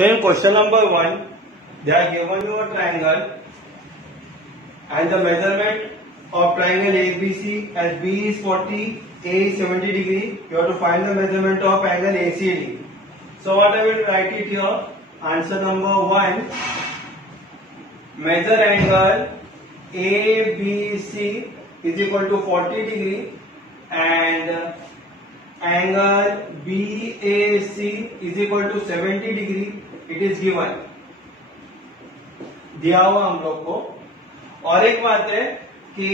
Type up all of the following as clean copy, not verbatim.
So in question number 1, they are given you a triangle and the measurement of triangle ABC as B is 40, A is 70 degree. You have to find the measurement of angle ACD. So what I will write it here, answer number 1, measure angle ABC is equal to 40 degree and angle BAC is equal to 70 degree. It is given, दिया हुआ हम लोग को। और एक बात है कि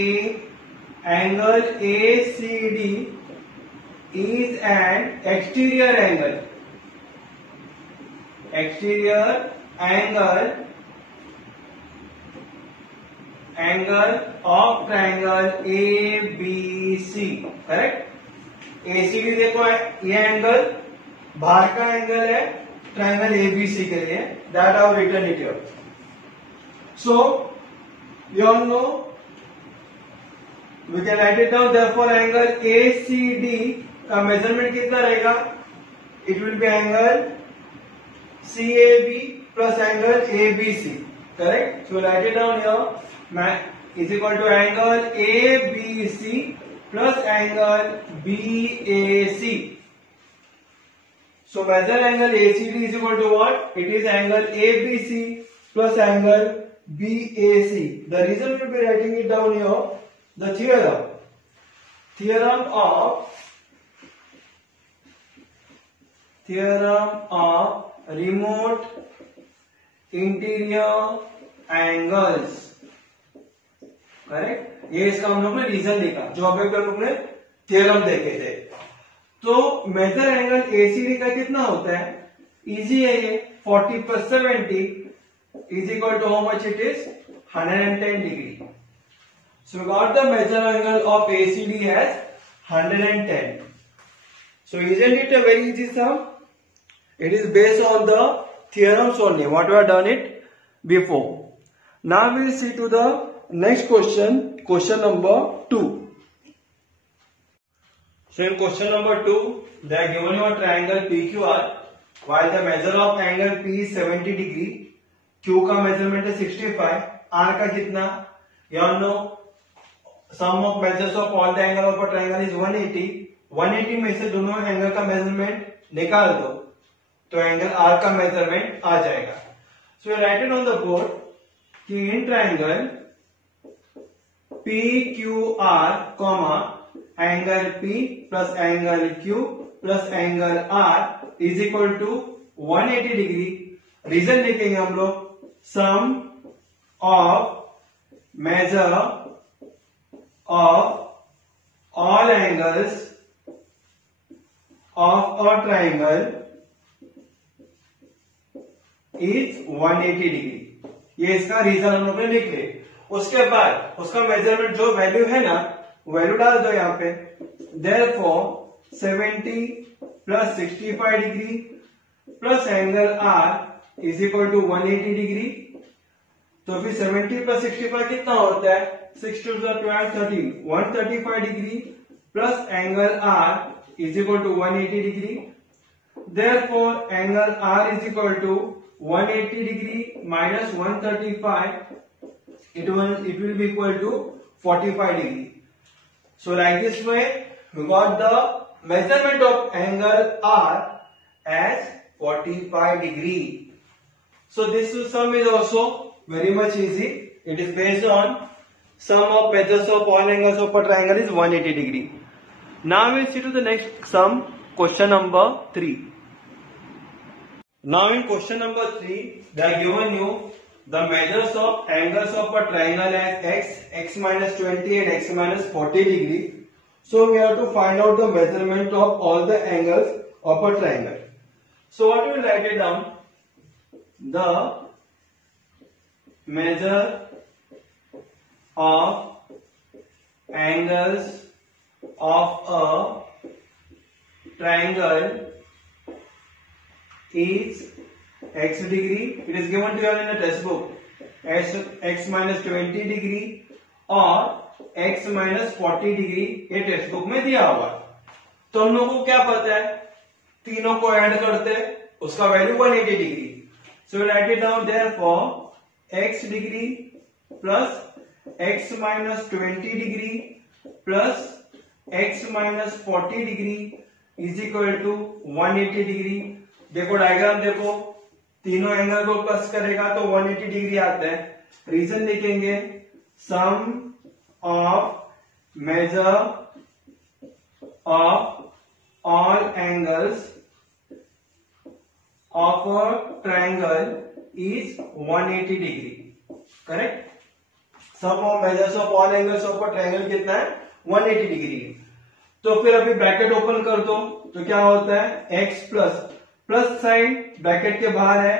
angle ACD is an exterior angle of triangle ABC, correct. ACD देखो ये एंगल बाहर का एंगल है ट्रायंगल ABC के लिए, that I have written it here. So you all know we can write it down, therefore angle ACD का measurement कितना रहेगा? It will be angle CAB plus angle ABC, correct. So write it down here is equal to angle ABC plus angle BAC. So measure angle ACD is equal to what? It is angle ABC plus angle BAC. The reason we will be writing it down here, the theorem of remote interior angles, correct. ये इसका हम लोग ने रीजन देखा जो अभी हम लोग ने थ्योरम देखे थे। तो मेजर एंगल ACD का कितना होता है? इजी है ये, 40 plus 70 is equal to how much it is? 110 degree. So we got the measure angle of ACD as 110. So isn't it a very easy sum? It is based on the theorems only, what we have done it before. Now we will see to the next question, question number 2. So in question number 2, they are given you a triangle PQR, while the measure of angle P is 70 degree, Q का measurement है 65, R का कितना? You all know sum of measures of all the angle of a triangle is 180. 180 में से दोनों एंगल का मेजरमेंट निकाल दो तो एंगल R का मेजरमेंट आ जाएगा। So you write it on the board कि in triangle PQR, angle P plus angle Q plus angle R is equal to 180 degree. Reason लिखेंगे हम लोग, sum of measure of all angles of a triangle is 180 degree. ये इसका रीजन हम लोग ने लिख लिया। उसके बाद उसका मेजरमेंट जो वैल्यू है ना, वैल्यू डाल दो यहाँ पे। Therefore 70 plus 65 degree plus angle R is equal to 180 degree. तो फिर 70 प्लस 65 कितना होता है? 6 to 12 13, 135 degree plus angle R is equal to 180 degree. Therefore angle R is equal to 180 degree minus 135, it will be equal to 45 degree. So like this way we got the measurement of angle R as 45 degree. So this sum is also very much easy. It is based on sum of measures of all angles of a triangle is 180 degree. Now we will see to the next sum, question number 3. Now in question number 3, they are given you the measures of angles of a triangle as x minus 20 and x minus 40 degree. So we have to find out the measurement of all the angles of a triangle. So what we will write it down? The measure of angles of a triangle is x degree. It is given to you in the textbook. x minus 20 degree और x minus 40 degree ये text book में दिया हुआ। तो हम लोगों को क्या पता है, तीनों को ऐड करते उसका वैल्यू 180 degree. So write it down. Therefore, x degree plus x minus 20 degree plus x minus 40 degree is equal to 180 डिग्री। देखो डायग्राम देखो, तीनों एंगल को प्लस करेगा तो 180 डिग्री आता है। रीजन लिखेंगे, sum of measure of all angles of a triangle is 180 degree. Correct. Sum of measures of all angles of a triangle कितना है? 180 डिग्री। तो फिर अभी ब्रैकेट ओपन कर दो, तो क्या होता है? x plus plus sign bracket के बाहर है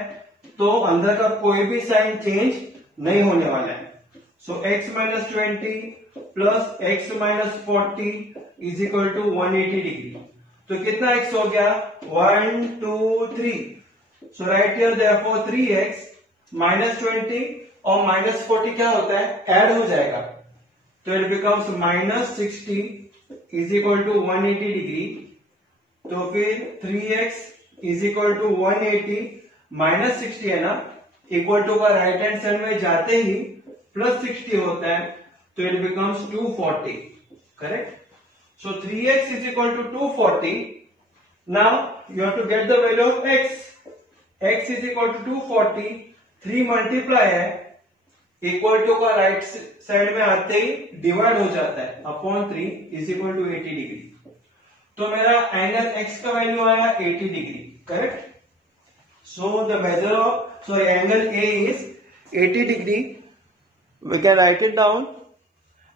तो अंदर का कोई भी साइन चेंज नहीं होने वाला है। So x minus 20 plus x minus 40 is equal to 180 degree. तो कितना x हो गया? 1 2 3। So right here therefore 3x minus 20 और माइनस 40 क्या होता है? ऐड हो जाएगा, तो it becomes minus 60 is equal to 180 degree. तो फिर 3x इज इक्वल टू 180 माइनस 60 है ना, इक्वल टू का राइट हैंड साइड में जाते ही प्लस 60 होता है, तो it becomes 240। Correct. So 3x is equal to 240। Now you have to get the value of x। x is equal to 240, 3 multiply है, इक्वल टू का राइट साइड में आते ही डिवाइड हो जाता है, upon 3 is equal to 80 degree. तो मेरा एंगल x का वैल्यू आया 80 degree. Correct. So the measure of angle A is 80 degree. We can write it down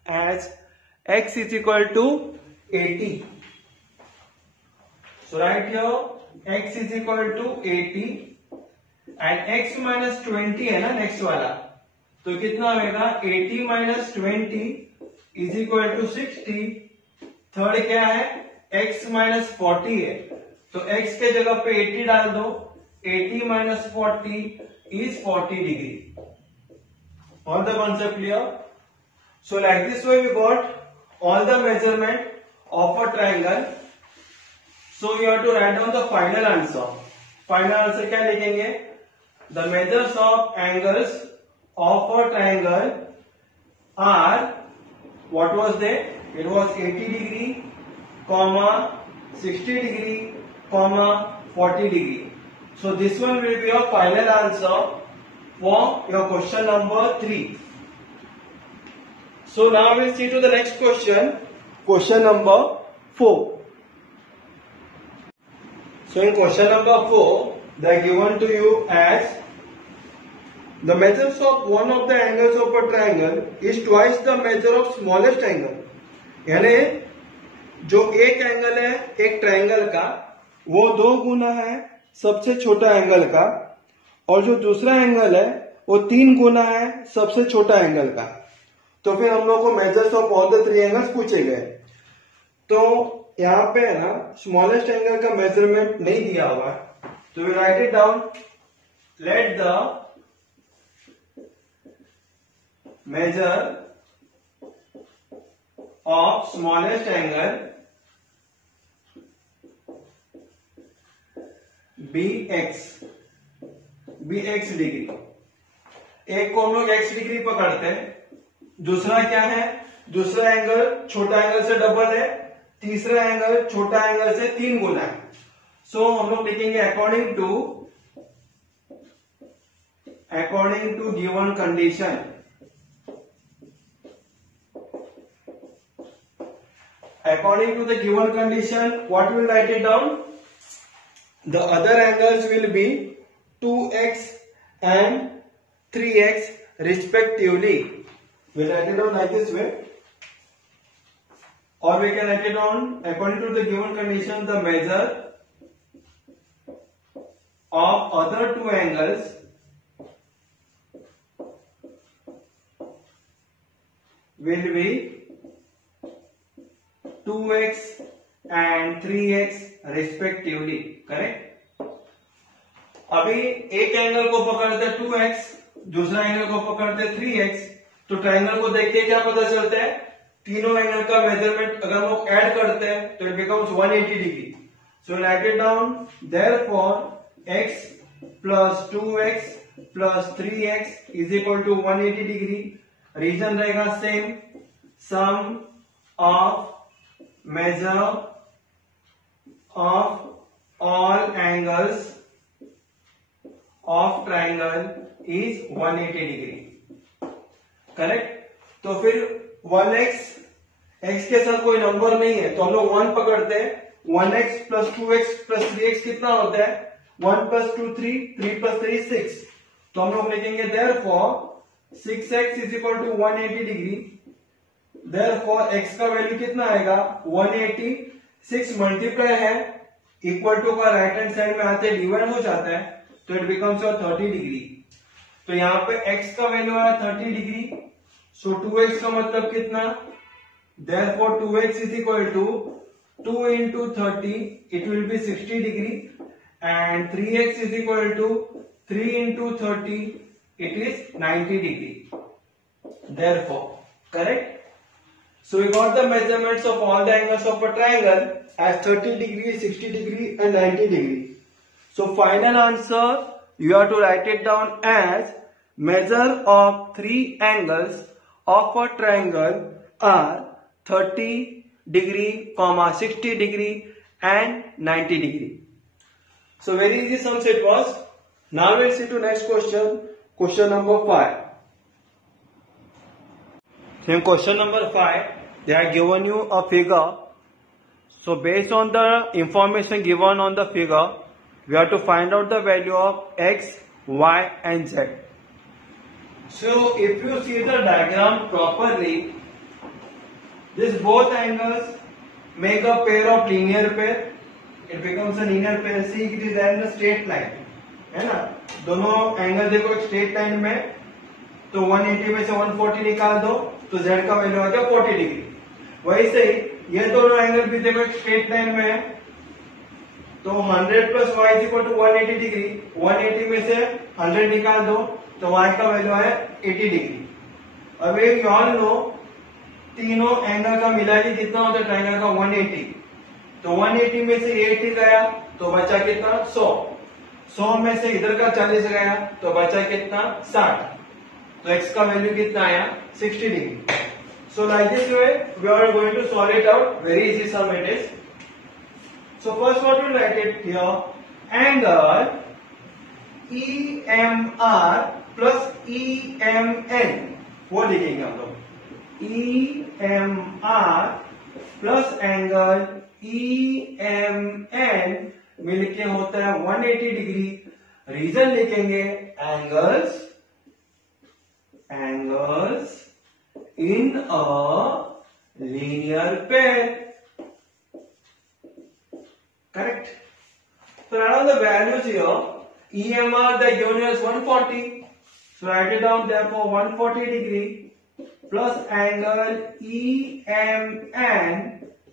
as x is equal to 80। So right here x is equal to 80 and x minus 20 है ना next वाला, तो कितना होगा? 80 minus 20 is equal to 60। Third क्या है? x minus 40 है, तो x के जगह पे 80 डाल दो। 80 minus 40 is 40 degree. All the concept clear? So like this way we got all the measurement of a triangle. So you have to write down the final answer. Final answer क्या लिखेंगे? The measures of angles of a triangle are, what was there? It was 80 degree, comma 60 degree, comma 40 degree. So this one will be your final answer for your question number 3. So now we'll see to the next question, question number 4. So in question number 4, they are given to you as the measures of one of the angles of a triangle is twice the measure of smallest angle. यानी जो एक एंगल है एक ट्रायंगल का, वो 2 गुना है सबसे छोटा एंगल का, और जो दूसरा एंगल है वो 3 गुना है सबसे छोटा एंगल का। तो फिर हम लोग को मेजर्स ऑफ ऑल द 3 एंगल्स पूछे गए। तो यहाँ पे है ना स्मॉलेस्ट एंगल का मेजरमेंट नहीं दिया हुआ, तो we write it down. Let the measure of smallest angle bx degree. एक को हम लोग x डिग्री पकड़ते हैं, दूसरा क्या है? दूसरा एंगल छोटा एंगल से डबल है, तीसरा एंगल छोटा एंगल से 3 गुना है। सो हम लोग लिखेंगे according to given condition. According to the given condition, what will write it down? The other angles will be 2x and 3x respectively. We'll write it down like this way. Or we can write it down according to the given condition, the measure of other 2 angles will be 2x and 3x respectively. Correct. अभी एक एंगल को पकड़ते 2x, दूसरा एंगल को पकड़ते 3x, तो ट्रायंगल को देख के क्या पता चलता है? तीनों एंगल का मेजरमेंट अगर हम लोग ऐड करते हैं तो it becomes 180 degree. So write it down. Therefore x plus 2x plus 3x is equal to 180 degree. Reason रहेगा same, sum of measure of all angles of triangle is 180 degree. Correct. तो फिर 1x, x के साथ कोई नंबर नहीं है तो हम लोग 1 पकड़ते हैं। 1x plus 2x plus 3x कितना होता है? 1 प्लस 2 3, 3 प्लस 3 6। तो हम लोग लिखेंगे therefore 6x is equal to 180 degree. Therefore x का वैल्यू कितना आएगा? 180। 6 मल्टीप्लाई है, इक्वल टू का राइट हैंड साइड में आते डिवाइड हो जाता है तो इट बिकम्स योर 30 डिग्री। तो यहाँ पे x का वैल्यू आया 30 डिग्री। सो 2x का मतलब कितना? Therefore 2x is equal to 2 into 30, it will be 60 degree, and 3x is equal to 3 into 30, it is 90 degree. Therefore, correct? So we got the measurements of all the angles of a triangle as 30 degree, 60 degree and 90 degree. So final answer, you have to write it down as measure of 3 angles of a triangle are 30 degree, 60 degree and 90 degree. So very easy sums it was. Now we'll see to next question. Question number 5. So in question number 5, they have given you a figure. So based on the information given on the figure, we have to find out the value of x, y and z. So if you see the diagram properly, this both angles make a pair of linear pair. It becomes a linear pair. See, it is in a straight line, है ना? दोनों एंगल देखो एक straight line में, तो 180 में से 140 निकाल दो तो z का वैल्यू आ गया 40 डिग्री। वैसे ही ये दोनों एंगल भी देखो एक स्ट्रेट लाइन में है, तो 100 plus y is equal to 180 degree. 180 में से 100 निकाल दो तो y का वैल्यू है 80 डिग्री। अब यू ऑल नो तीनों एंगल का मिला के कितना होता है ट्रायंगल का? 180। तो 180 में से 80 गया तो बचा कितना? 100। 100 में से इधर का 40 गया तो बचा कितना? 60। तो x का वैल्यू कितना आया? 60 degree. So like this way we are going to solve it out. Very easy some it is. So first what will write it here, angle EMR plus EMN वो लिखेंगे हम लोग। EMR प्लस एंगल EMN मिलके होता है 180 degree. Reason लिखेंगे angles in a linear pair. Correct. So write down the values here. EMR the given is 140. So write it down, therefore 140 degree. Plus angle EMN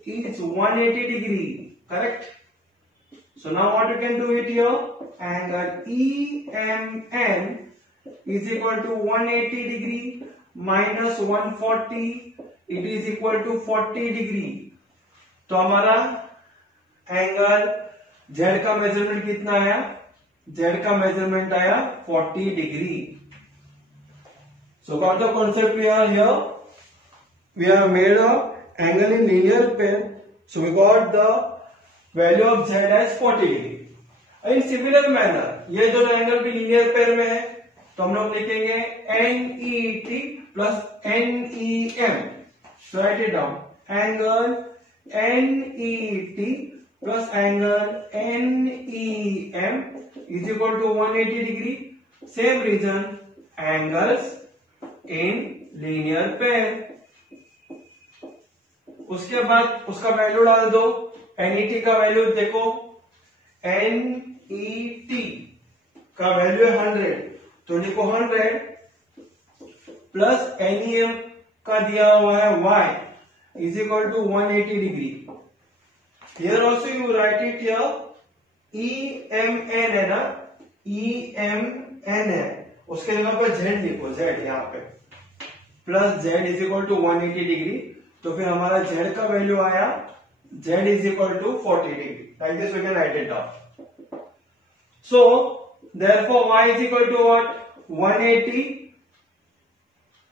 is 180 degree. Correct? So now what you can do it here? Angle EMN is equal to 180 degree minus 140. It is equal to 40 degree. तो हमारा angle Z का measurement कितना आया? Z का measurement आया 40 degree. So got the concept we are here. We have made a angle in linear pair. So we got the value of z as 40 degree. In similar manner, ये जो एंगल भी linear pair में है तो हम लोग लिखेंगे NET plus NEM. So write it down. Angle NET plus angle NEM is equal to 180 degree. Same reason, angles in linear pair. उसके बाद उसका वैल्यू डाल दो। NET का वैल्यू देखो, NET का वैल्यू है 100 तो लिखो 100 प्लस NEM का दिया हुआ है y is equal to 180 degree. Here also you write it here EMN है ना, EMN है, उसके जगह पर z लिखो, z यहाँ पे plus z is equal to 180 degree. तो फिर हमारा z का वैल्यू आया z is equal to 40 degree. Like this we can write it down. So therefore y is equal to what? 180.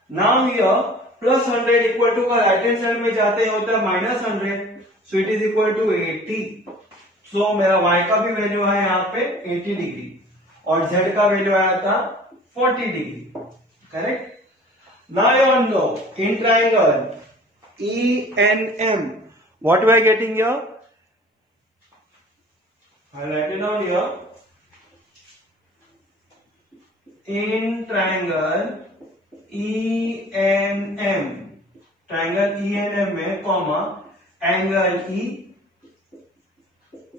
Now here plus 100 equal to right hand side में जाते होता है minus 100, so it is equal to 80. So मेरा y का भी वैल्यू है यहाँ पे 80 डिग्री और z का वैल्यू आया था 40 degree. Correct. Now you want no in triangle ENM what we are getting here? I'll write it down here. In triangle ENM, triangle ENM में comma angle E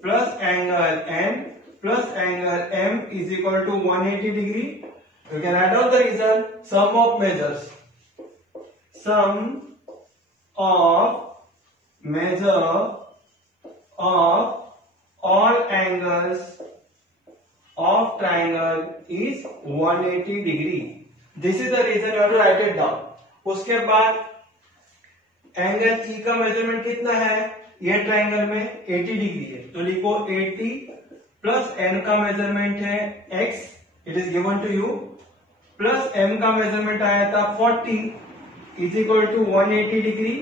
plus angle N plus angle M is equal to 180 degree. You can add out the result. Sum of measures. Sum of measure of all angles of triangle is 180 degree. This is the reason you have to write it down. उसके बाद angle E का measurement कितना है? ये ट्राइंगल में 80 डिग्री है, तो लिखो 80 प्लस N का मेजरमेंट है X, it is given to you, plus M का मेजरमेंट आया था 40 is equal to 180 degree.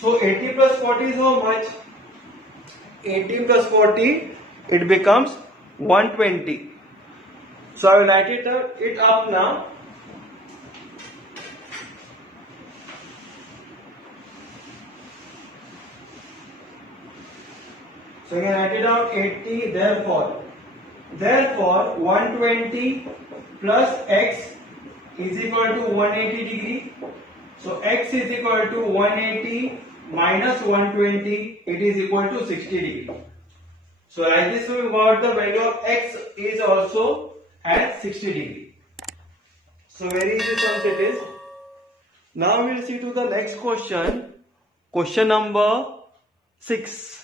So 80 plus 40 is how much? 80 plus 40, it becomes 120. So I will write it up now. So you can write it down 80. Therefore 120 plus x is equal to 180 degree. So x is equal to 180 minus 120, it is equal to 60 degree. So like this we got the value of x is also at 60 degree. So very easy sums it is. Now we will see to the next question, question number 6.